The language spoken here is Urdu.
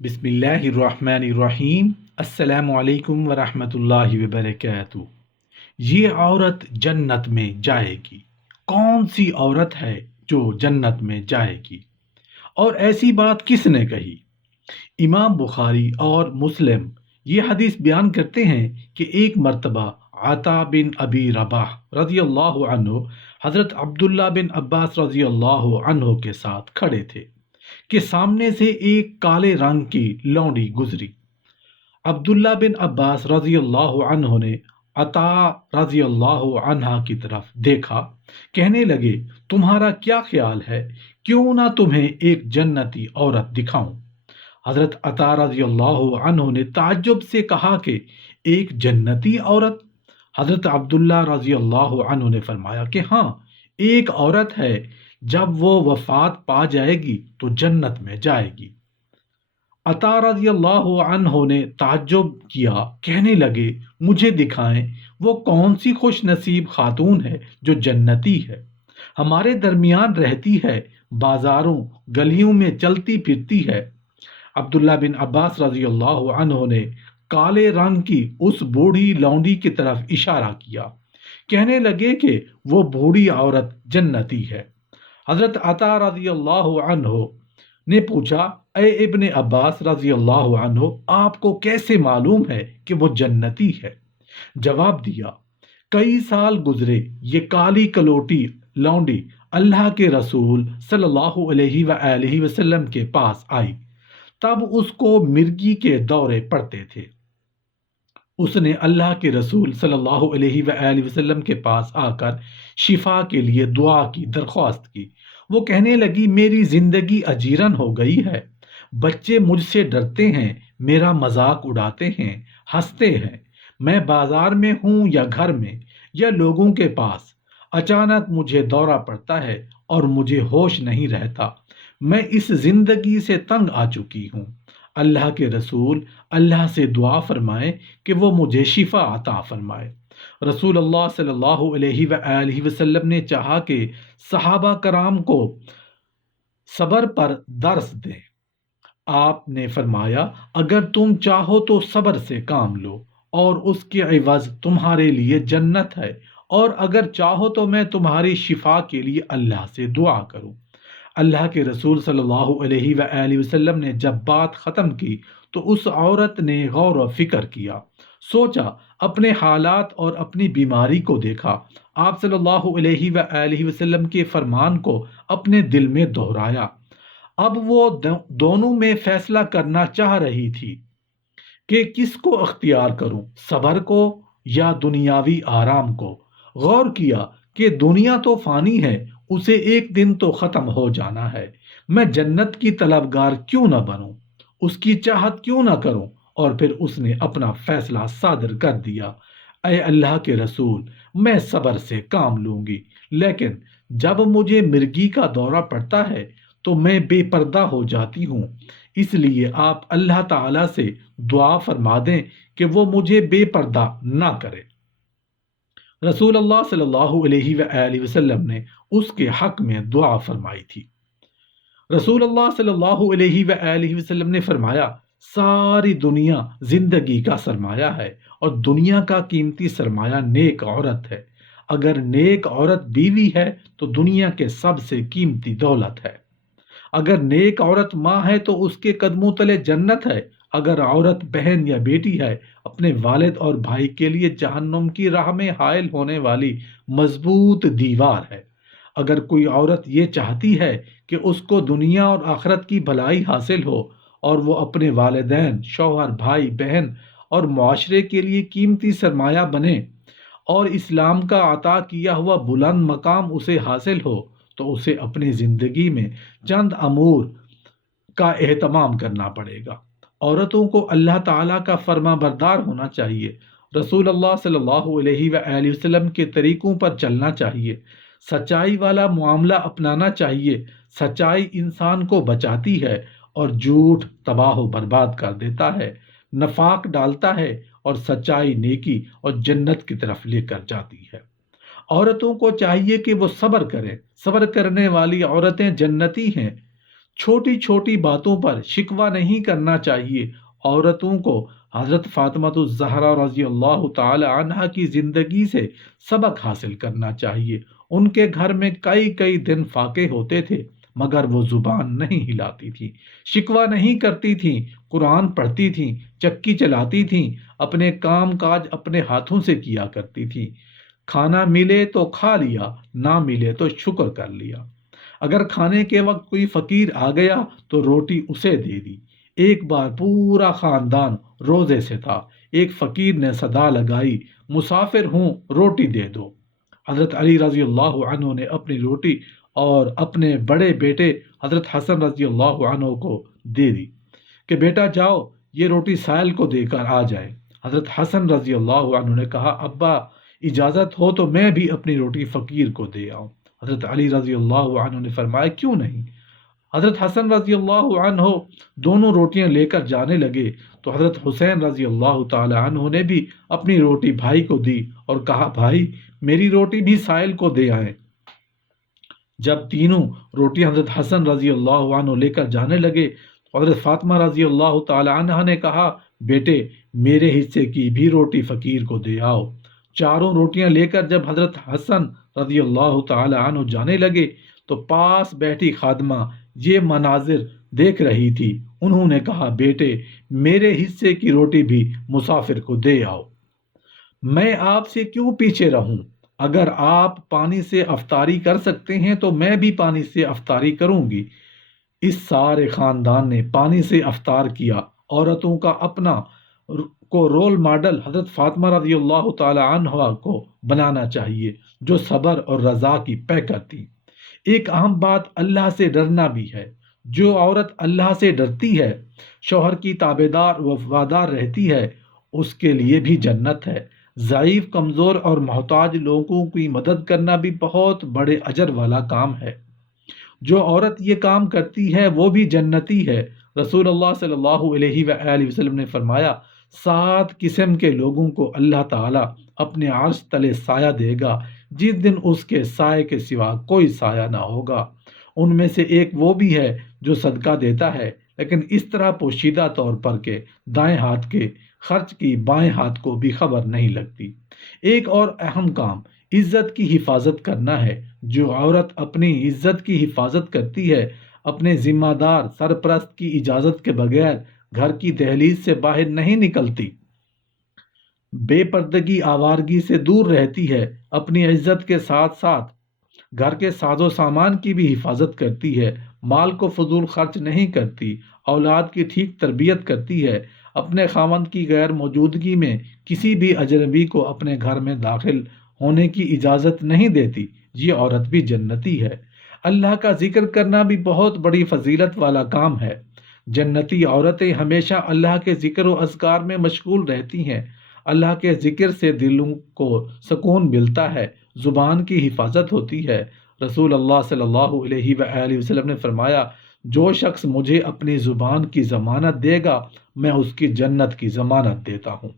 بسم اللہ الرحمن الرحیم۔ السلام علیکم ورحمۃ اللہ وبرکاتہ۔ یہ عورت جنت میں جائے گی۔ کون سی عورت ہے جو جنت میں جائے گی؟ اور ایسی بات کس نے کہی؟ امام بخاری اور مسلم یہ حدیث بیان کرتے ہیں کہ ایک مرتبہ عطا بن ابی رباح رضی اللہ عنہ حضرت عبداللہ بن عباس رضی اللہ عنہ کے ساتھ کھڑے تھے کہ سامنے سے ایک کالے رنگ کی لونڈی گزری۔ عبداللہ بن عباس رضی اللہ عنہ نے عطا رضی اللہ عنہ کی طرف دیکھا، کہنے لگے تمہارا کیا خیال ہے، کیوں نہ تمہیں ایک جنتی عورت دکھاؤں؟ حضرت عطا رضی اللہ عنہ نے تعجب سے کہا کہ ایک جنتی عورت؟ حضرت عبداللہ رضی اللہ عنہ نے فرمایا کہ ہاں، ایک عورت ہے، جب وہ وفات پا جائے گی تو جنت میں جائے گی۔ عطا رضی اللہ عنہ نے تعجب کیا، کہنے لگے مجھے دکھائیں وہ کون سی خوش نصیب خاتون ہے جو جنتی ہے، ہمارے درمیان رہتی ہے، بازاروں گلیوں میں چلتی پھرتی ہے۔ عبداللہ بن عباس رضی اللہ عنہ نے کالے رنگ کی اس بوڑھی لونڈی کی طرف اشارہ کیا، کہنے لگے کہ وہ بوڑھی عورت جنتی ہے۔ حضرت عطا رضی اللہ عنہ نے پوچھا، اے ابن عباس رضی اللہ عنہ، آپ کو کیسے معلوم ہے کہ وہ جنتی ہے؟ جواب دیا، کئی سال گزرے، یہ کالی کلوٹی لونڈی اللہ کے رسول صلی اللہ علیہ وآلہ وسلم کے پاس آئی، تب اس کو مرگی کے دورے پڑتے تھے۔ اس نے اللہ کے رسول صلی اللہ علیہ وآلہ وسلم کے پاس آ کر شفا کے لیے دعا کی درخواست کی۔ وہ کہنے لگی میری زندگی اجیرن ہو گئی ہے، بچے مجھ سے ڈرتے ہیں، میرا مذاق اڑاتے ہیں، ہنستے ہیں، میں بازار میں ہوں یا گھر میں یا لوگوں کے پاس، اچانک مجھے دورہ پڑتا ہے اور مجھے ہوش نہیں رہتا، میں اس زندگی سے تنگ آ چکی ہوں۔ اللہ کے رسول اللہ سے دعا فرمائے کہ وہ مجھے شفا عطا فرمائے۔ رسول اللہ صلی اللہ علیہ وآلہ وسلم نے چاہا کہ صحابہ کرام کو صبر پر درس دیں۔ آپ نے فرمایا، اگر تم چاہو تو صبر سے کام لو اور اس کے عوض تمہارے لیے جنت ہے، اور اگر چاہو تو میں تمہاری شفا کے لیے اللہ سے دعا کروں۔ اللہ کے رسول صلی اللہ علیہ وآلہ وسلم نے جب بات ختم کی تو اس عورت نے غور و فکر کیا، سوچا، اپنے حالات اور اپنی بیماری کو دیکھا، آپ صلی اللہ علیہ وآلہ وسلم کے فرمان کو اپنے دل میں دہرایا۔ اب وہ دونوں میں فیصلہ کرنا چاہ رہی تھی کہ کس کو اختیار کروں، صبر کو یا دنیاوی آرام کو۔ غور کیا کہ دنیا تو فانی ہے، اسے ایک دن تو ختم ہو جانا ہے، میں جنت کی طلبگار کیوں نہ بنوں، اس کی چاہت کیوں نہ کروں؟ اور پھر اس نے اپنا فیصلہ صادر کر دیا، اے اللہ کے رسول، میں صبر سے کام لوں گی، لیکن جب مجھے مرگی کا دورہ پڑتا ہے تو میں بے پردہ ہو جاتی ہوں، اس لیے آپ اللہ تعالیٰ سے دعا فرما دیں کہ وہ مجھے بے پردہ نہ کرے۔ رسول اللہ صلی اللہ علیہ وآلہ وسلم نے اس کے حق میں دعا فرمائی تھی۔ رسول اللہ صلی اللہ علیہ وآلہ وسلم نے فرمایا، ساری دنیا زندگی کا سرمایہ ہے اور دنیا کا قیمتی سرمایہ نیک عورت ہے۔ اگر نیک عورت بیوی ہے تو دنیا کے سب سے قیمتی دولت ہے۔ اگر نیک عورت ماں ہے تو اس کے قدموں تلے جنت ہے۔ اگر عورت بہن یا بیٹی ہے، اپنے والد اور بھائی کے لیے جہنم کی راہ میں حائل ہونے والی مضبوط دیوار ہے۔ اگر کوئی عورت یہ چاہتی ہے کہ اس کو دنیا اور آخرت کی بھلائی حاصل ہو اور وہ اپنے والدین، شوہر، بھائی، بہن اور معاشرے کے لیے قیمتی سرمایہ بنے اور اسلام کا عطا کیا ہوا بلند مقام اسے حاصل ہو، تو اسے اپنی زندگی میں چند امور کا اہتمام کرنا پڑے گا۔ عورتوں کو اللہ تعالیٰ کا فرما بردار ہونا چاہیے، رسول اللہ صلی اللہ علیہ وآلہ وسلم کے طریقوں پر چلنا چاہیے، سچائی والا معاملہ اپنانا چاہیے۔ سچائی انسان کو بچاتی ہے اور جھوٹ تباہ و برباد کر دیتا ہے، نفاق ڈالتا ہے، اور سچائی نیکی اور جنت کی طرف لے کر جاتی ہے۔ عورتوں کو چاہیے کہ وہ صبر کریں، صبر کرنے والی عورتیں جنتی ہیں۔ چھوٹی چھوٹی باتوں پر شکوہ نہیں کرنا چاہیے۔ عورتوں کو حضرت فاطمہ الزہرا رضی اللہ تعالی عنہا کی زندگی سے سبق حاصل کرنا چاہیے۔ ان کے گھر میں کئی کئی دن فاقے ہوتے تھے مگر وہ زبان نہیں ہلاتی تھی، شکوہ نہیں کرتی تھیں، قرآن پڑھتی تھیں، چکی چلاتی تھیں، اپنے کام کاج اپنے ہاتھوں سے کیا کرتی تھیں۔ کھانا ملے تو کھا لیا، نہ ملے تو شکر کر لیا۔ اگر کھانے کے وقت کوئی فقیر آ گیا تو روٹی اسے دے دی۔ ایک بار پورا خاندان روزے سے تھا، ایک فقیر نے صدا لگائی، مسافر ہوں روٹی دے دو۔ حضرت علی رضی اللہ عنہ نے اپنی روٹی اور اپنے بڑے بیٹے حضرت حسن رضی اللہ عنہ کو دے دی کہ بیٹا جاؤ یہ روٹی سائل کو دے کر آ جائے۔ حضرت حسن رضی اللہ عنہ نے کہا ابا اجازت ہو تو میں بھی اپنی روٹی فقیر کو دے آؤں۔ حضرت علی رضی اللہ عنہ نے فرمایا کیوں نہیں۔ حضرت حسن رضی اللہ عنہ دونوں روٹیاں لے کر جانے لگے تو حضرت حسین رضی اللہ تعالی عنہ نے بھی اپنی روٹی بھائی کو دی اور کہا بھائی میری روٹی بھی سائل کو دے آئیں۔ جب تینوں روٹیاں حضرت حسن رضی اللہ عنہ لے کر جانے لگے تو حضرت فاطمہ رضی اللہ تعالی عنہ نے کہا بیٹے میرے حصے کی بھی روٹی فقیر کو دے آؤ۔ چاروں روٹیاں لے کر جب حضرت حسن رضی اللہ تعالی عنہ جانے لگے تو پاس بیٹھی خادمہ یہ مناظر دیکھ رہی تھی۔ انہوں نے کہا بیٹے میرے حصے کی روٹی بھی مسافر کو دے آؤ، میں آپ سے کیوں پیچھے رہوں؟ اگر آپ پانی سے افطاری کر سکتے ہیں تو میں بھی پانی سے افطاری کروں گی۔ اس سارے خاندان نے پانی سے افطار کیا۔ عورتوں کا اپنا کو رول ماڈل حضرت فاطمہ رضی اللہ تعالی عنہ کو بنانا چاہیے جو صبر اور رضا کی پیکر تھی۔ ایک اہم بات اللہ سے ڈرنا بھی ہے۔ جو عورت اللہ سے ڈرتی ہے، شوہر کی تابعدار و وفادار رہتی ہے، اس کے لیے بھی جنت ہے۔ ضعیف، کمزور اور محتاج لوگوں کی مدد کرنا بھی بہت بڑے اجر والا کام ہے۔ جو عورت یہ کام کرتی ہے وہ بھی جنتی ہے۔ رسول اللہ صلی اللہ علیہ وآلہ وسلم نے فرمایا 7 قسم کے لوگوں کو اللہ تعالیٰ اپنے عرش تلے سایہ دے گا جس دن اس کے سائے کے سوا کوئی سایہ نہ ہوگا۔ ان میں سے ایک وہ بھی ہے جو صدقہ دیتا ہے لیکن اس طرح پوشیدہ طور پر کہ دائیں ہاتھ کے خرچ کی بائیں ہاتھ کو بھی خبر نہیں لگتی۔ ایک اور اہم کام عزت کی حفاظت کرنا ہے۔ جو عورت اپنی عزت کی حفاظت کرتی ہے، اپنے ذمہ دار سرپرست کی اجازت کے بغیر گھر کی دہلیز سے باہر نہیں نکلتی، بے پردگی آوارگی سے دور رہتی ہے، اپنی عزت کے ساتھ ساتھ گھر کے ساز و سامان کی بھی حفاظت کرتی ہے، مال کو فضول خرچ نہیں کرتی، اولاد کی ٹھیک تربیت کرتی ہے، اپنے خاوند کی غیر موجودگی میں کسی بھی اجنبی کو اپنے گھر میں داخل ہونے کی اجازت نہیں دیتی، یہ عورت بھی جنتی ہے۔ اللہ کا ذکر کرنا بھی بہت بڑی فضیلت والا کام ہے۔ جنتی عورتیں ہمیشہ اللہ کے ذکر و اذکار میں مشغول رہتی ہیں۔ اللہ کے ذکر سے دلوں کو سکون ملتا ہے، زبان کی حفاظت ہوتی ہے۔ رسول اللہ صلی اللہ علیہ وآلہ وسلم نے فرمایا جو شخص مجھے اپنی زبان کی ضمانت دے گا میں اس کی جنت کی ضمانت دیتا ہوں۔